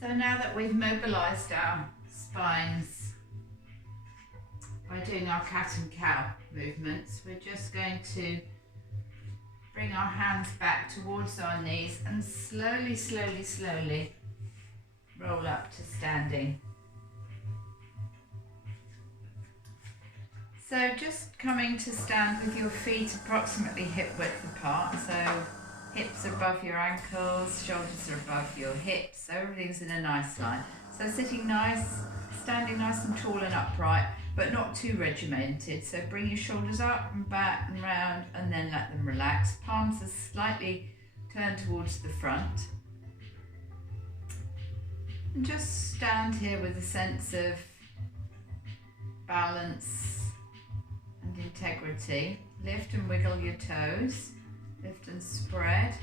So now that we've mobilised our spines by doing our cat and cow movements, we're just going to bring our hands back towards our knees and slowly, slowly, slowly roll up to standing. So just coming to stand with your feet approximately hip width apart, so hips are above your ankles, shoulders are above your hips, so everything's in a nice line. So sitting nice, standing nice and tall and upright, but not too regimented. So bring your shoulders up and back and round and then let them relax. Palms are slightly turned towards the front. And just stand here with a sense of balance and integrity. Lift and wiggle your toes. Lift and spread.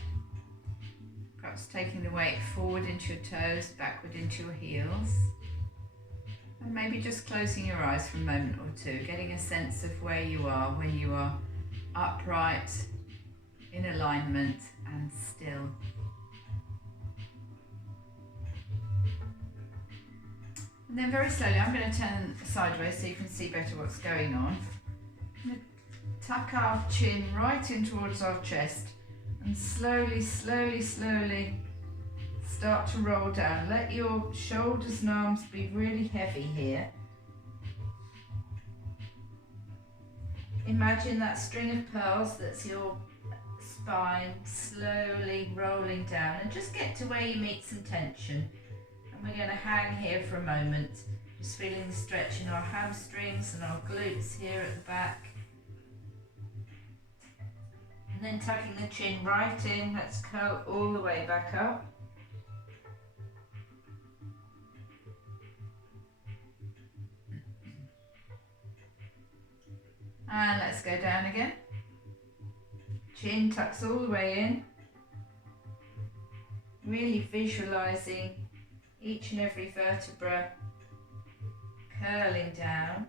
Perhaps taking the weight forward into your toes, backward into your heels. And maybe just closing your eyes for a moment or two, getting a sense of where you are when you are upright, in alignment and still. And then very slowly, I'm going to turn sideways so you can see better what's going on. I'm going to tuck our chin right in towards our chest and slowly, slowly, slowly start to roll down. Let your shoulders and arms be really heavy here. Imagine that string of pearls that's your spine slowly rolling down, and just get to where you meet some tension. And we're going to hang here for a moment, just feeling the stretch in our hamstrings and our glutes here at the back. And then tucking the chin right in, let's curl all the way back up. And let's go down again. Chin tucks all the way in. Really visualising each and every vertebra curling down.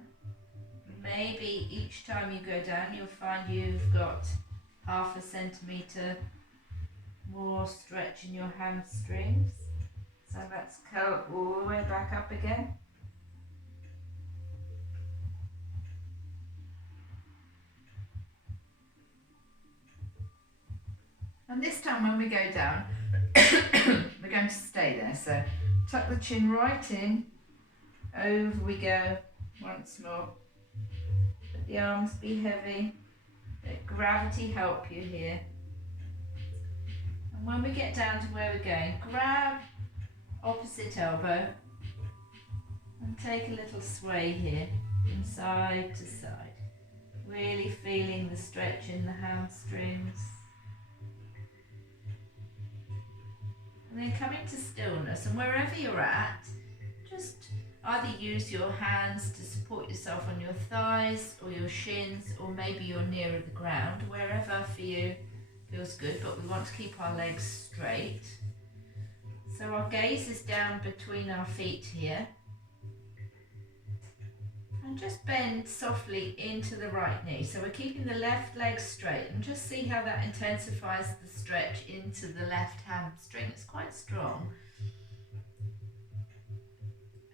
Maybe each time you go down you'll find you've got 0.5 centimetre more stretch in your hamstrings. So let's curl all the way back up again. And this time when we go down, we're going to stay there. So tuck the chin right in, over we go once more. Let the arms be heavy, let gravity help you here. And when we get down to where we're going, grab opposite elbow and take a little sway here from side to side. Really feeling the stretch in the hamstrings. And then come into stillness, and wherever you're at, just either use your hands to support yourself on your thighs or your shins, or maybe you're nearer the ground, wherever for you feels good, but we want to keep our legs straight. So our gaze is down between our feet here. And just bend softly into the right knee. So we're keeping the left leg straight, and just see how that intensifies the stretch into the left hamstring. It's quite strong.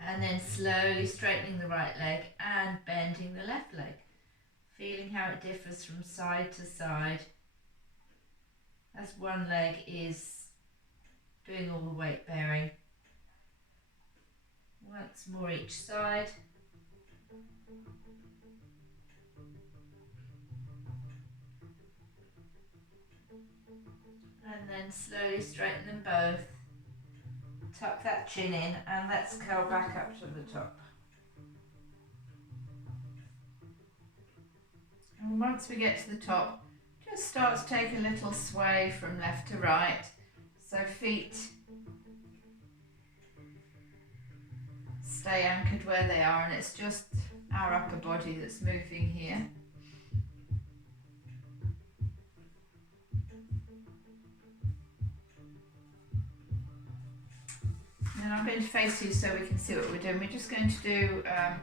And then slowly straightening the right leg and bending the left leg. Feeling how it differs from side to side as one leg is doing all the weight bearing. Once more each side. And then slowly straighten them both. Tuck that chin in and let's curl back up to the top. And once we get to the top, just start to take a little sway from left to right. So feet stay anchored where they are, and it's just our upper body that's moving here. And I'm going to face you so we can see what we're doing. We're just going to do a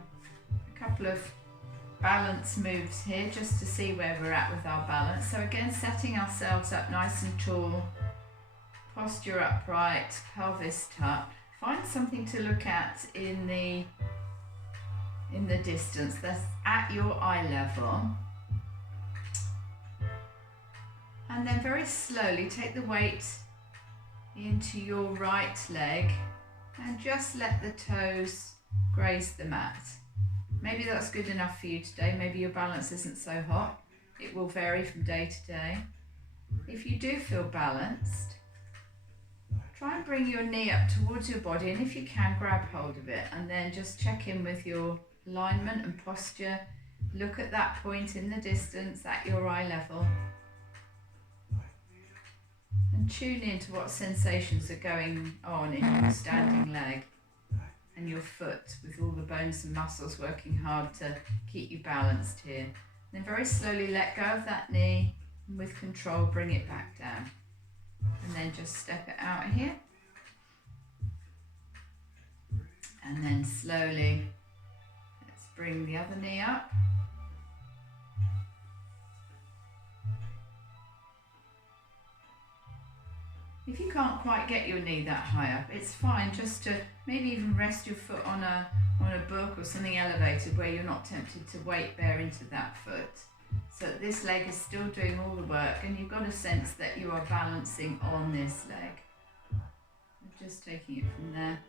couple of balance moves here just to see where we're at with our balance. So again, setting ourselves up nice and tall, posture upright, pelvis tucked, Find something to look at in the distance that's at your eye level. And then very slowly take the weight into your right leg and just let the toes graze the mat. Maybe that's good enough for you today. Maybe your balance isn't so hot. It will vary from day to day. If you do feel balanced, try and bring your knee up towards your body, and if you can, grab hold of it, and then just check in with your alignment and posture. Look at that point in the distance at your eye level and tune into what sensations are going on in your standing leg and your foot, with all the bones and muscles working hard to keep you balanced here. Then very slowly let go of that knee and with control bring it back down. And then just step it out here. And then slowly, let's bring the other knee up. If you can't quite get your knee that high up, it's fine just to maybe even rest your foot on a book or something elevated where you're not tempted to weight bear into that foot. So this leg is still doing all the work, and you've got a sense that you are balancing on this leg. Just taking it from there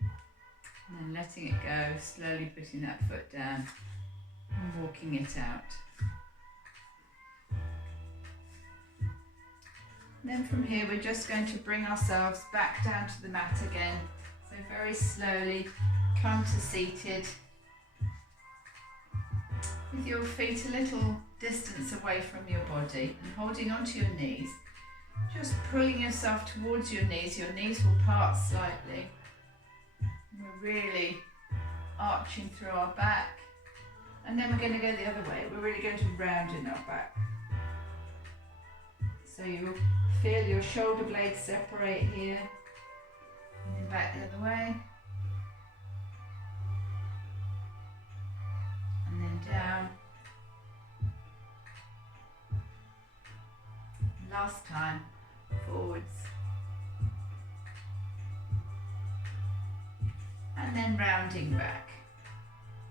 and then letting it go, slowly putting that foot down and walking it out. Then from here we're just going to bring ourselves back down to the mat again. So very slowly come to seated with your feet a little distance away from your body and holding onto your knees. Just pulling yourself towards your knees will part slightly. We're really arching through our back, and then we're going to go the other way. We're really going to round in our back. So you'll feel your shoulder blades separate here, and then back the other way, and then down. Last time, forwards, and then rounding back.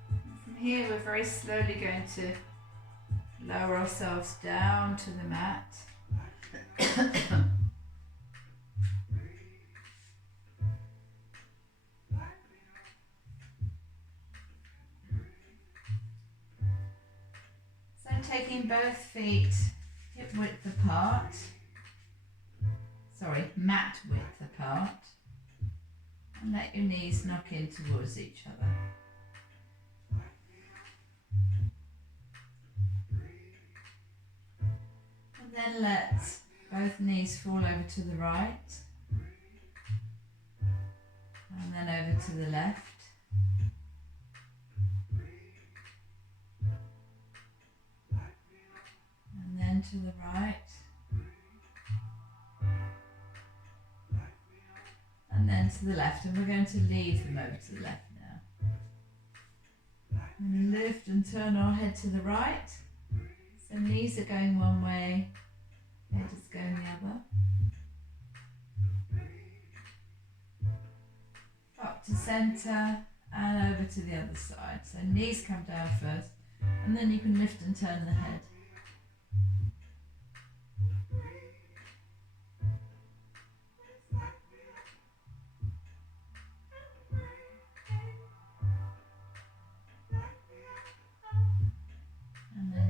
And from here we're very slowly going to lower ourselves down to the mat. So taking both feet hip width apart, mat width apart, and let your knees knock in towards each other. And then let both knees fall over to the right, and then over to the left. And then to the right. And then to the left, and we're going to leave them over to the left now. And lift and turn our head to the right. So knees are going one way, head is going the other. Up to centre and over to the other side. So knees come down first, and then you can lift and turn the head.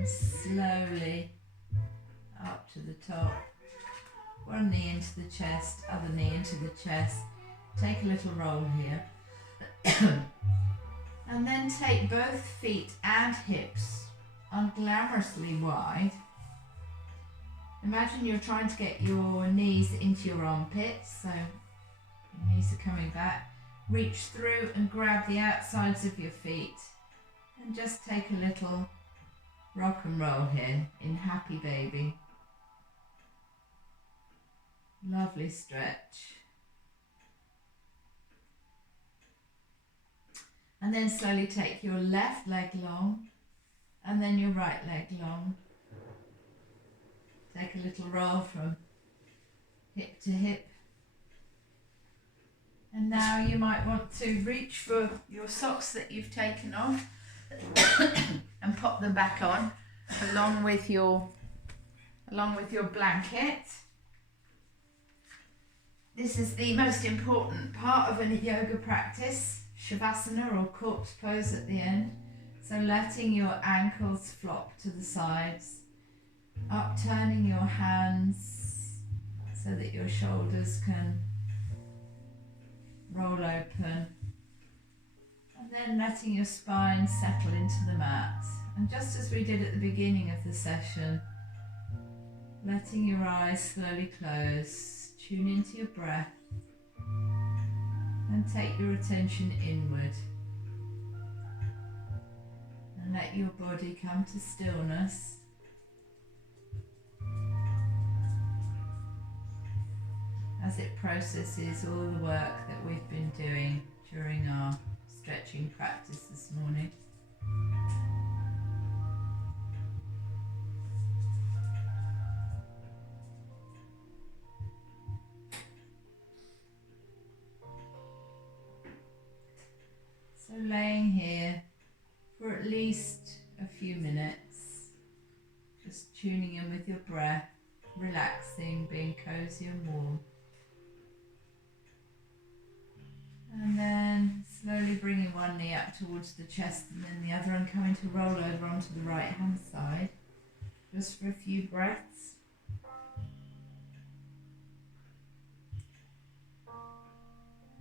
Slowly up to the top, one knee into the chest, other knee into the chest. Take a little roll here. And then take both feet and hips unglamorously wide. Imagine you're trying to get your knees into your armpits, so your knees are coming back. Reach through and grab the outsides of your feet and just take a little rock and roll here in Happy Baby. Lovely stretch. And then slowly take your left leg long and then your right leg long. Take a little roll from hip to hip And now you might want to reach for your socks that you've taken off and pop them back on along with your blanket. This is the most important part of a yoga practice, Shavasana or corpse pose at the end. So letting your ankles flop to the sides, upturning your hands so that your shoulders can roll open, and then letting your spine settle into the mat. And just as we did at the beginning of the session, letting your eyes slowly close, tune into your breath and take your attention inward. And let your body come to stillness. As it processes all the work that we've been doing during our stretching practice this morning. So laying here for at least a few minutes, just tuning in with your breath, relaxing, being cozy and warm. And then slowly bringing one knee up towards the chest and then the other, and coming to roll over onto the right hand side, just for a few breaths.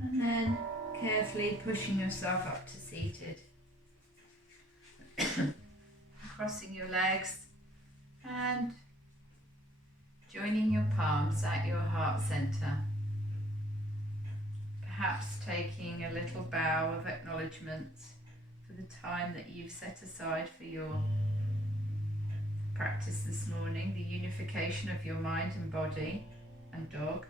And then carefully pushing yourself up to seated. Crossing your legs and joining your palms at your heart center. Perhaps taking a little bow of acknowledgement for the time that you've set aside for your practice this morning, the unification of your mind and body and dog.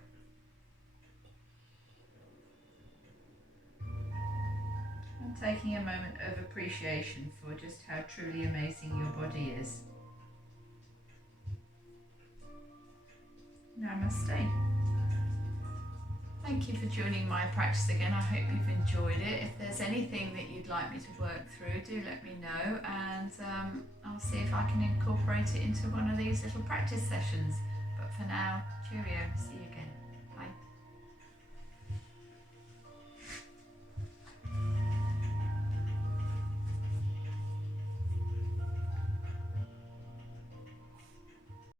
And taking a moment of appreciation for just how truly amazing your body is. Namaste. Thank you for joining my practice again. I hope you've enjoyed it. If there's anything that you'd like me to work through, do let me know, and I'll see if I can incorporate it into one of these little practice sessions. But for now, cheerio. See you again.